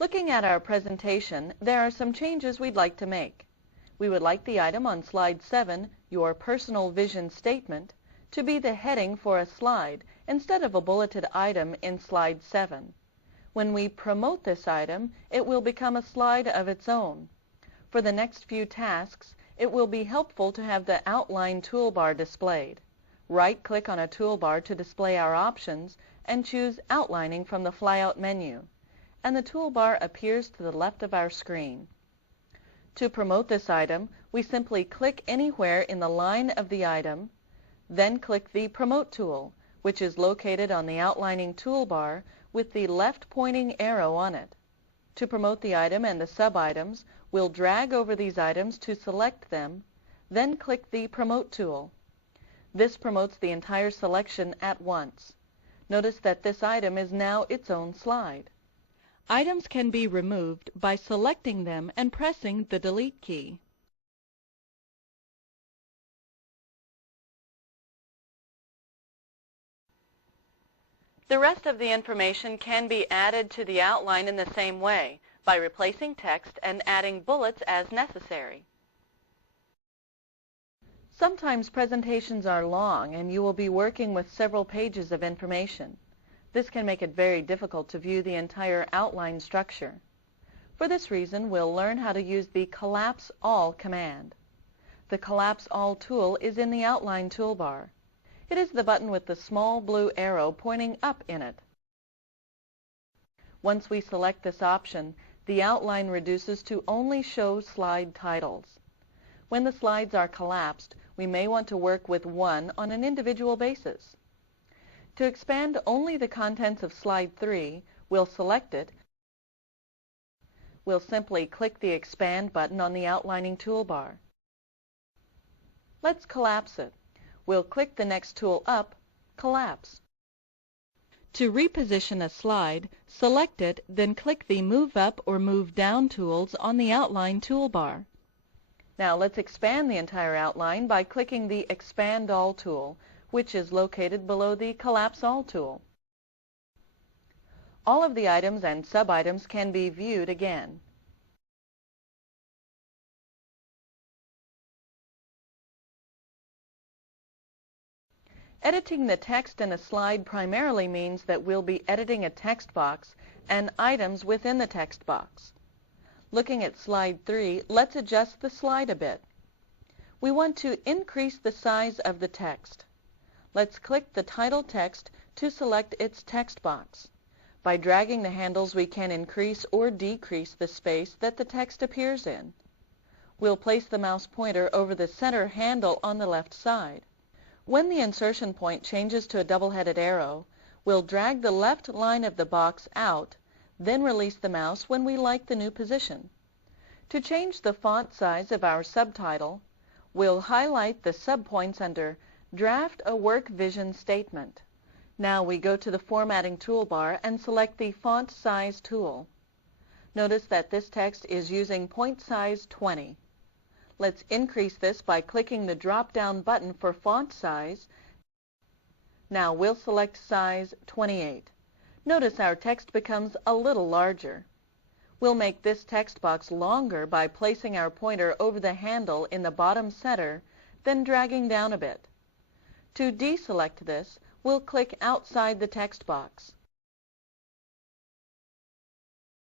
Looking at our presentation, there are some changes we'd like to make. We would like the item on slide 7, Your Personal Vision Statement, to be the heading for a slide instead of a bulleted item in slide 7. When we promote this item, it will become a slide of its own. For the next few tasks, it will be helpful to have the outline toolbar displayed. Right-click on a toolbar to display our options and choose Outlining from the flyout menu, and the toolbar appears to the left of our screen. To promote this item, we simply click anywhere in the line of the item, then click the Promote tool, which is located on the Outlining toolbar with the left-pointing arrow on it. To promote the item and the sub-items, we'll drag over these items to select them, then click the Promote tool. This promotes the entire selection at once. Notice that this item is now its own slide. Items can be removed by selecting them and pressing the Delete key. The rest of the information can be added to the outline in the same way, by replacing text and adding bullets as necessary. Sometimes presentations are long and you will be working with several pages of information. This can make it very difficult to view the entire outline structure. For this reason, we'll learn how to use the Collapse All command. The Collapse All tool is in the Outline toolbar. It is the button with the small blue arrow pointing up in it. Once we select this option, the outline reduces to only show slide titles. When the slides are collapsed, we may want to work with one on an individual basis. To expand only the contents of slide 3, we'll select it. We'll simply click the Expand button on the Outlining toolbar. Let's collapse it. We'll click the next tool up, Collapse. To reposition a slide, select it, then click the Move Up or Move Down tools on the Outline toolbar. Now let's expand the entire outline by clicking the Expand All tool, which is located below the Collapse All tool. All of the items and sub-items can be viewed again. Editing the text in a slide primarily means that we'll be editing a text box and items within the text box. Looking at slide 3, let's adjust the slide a bit. We want to increase the size of the text. Let's click the title text to select its text box. By dragging the handles, we can increase or decrease the space that the text appears in. We'll place the mouse pointer over the center handle on the left side. When the insertion point changes to a double-headed arrow, we'll drag the left line of the box out, then release the mouse when we like the new position. To change the font size of our subtitle, we'll highlight the subpoints under Draft a Work Vision Statement. Now we go to the Formatting toolbar and select the Font Size tool. Notice that this text is using point size 20. Let's increase this by clicking the drop-down button for font size. Now we'll select size 28. Notice our text becomes a little larger. We'll make this text box longer by placing our pointer over the handle in the bottom center, then dragging down a bit. To deselect this, we'll click outside the text box.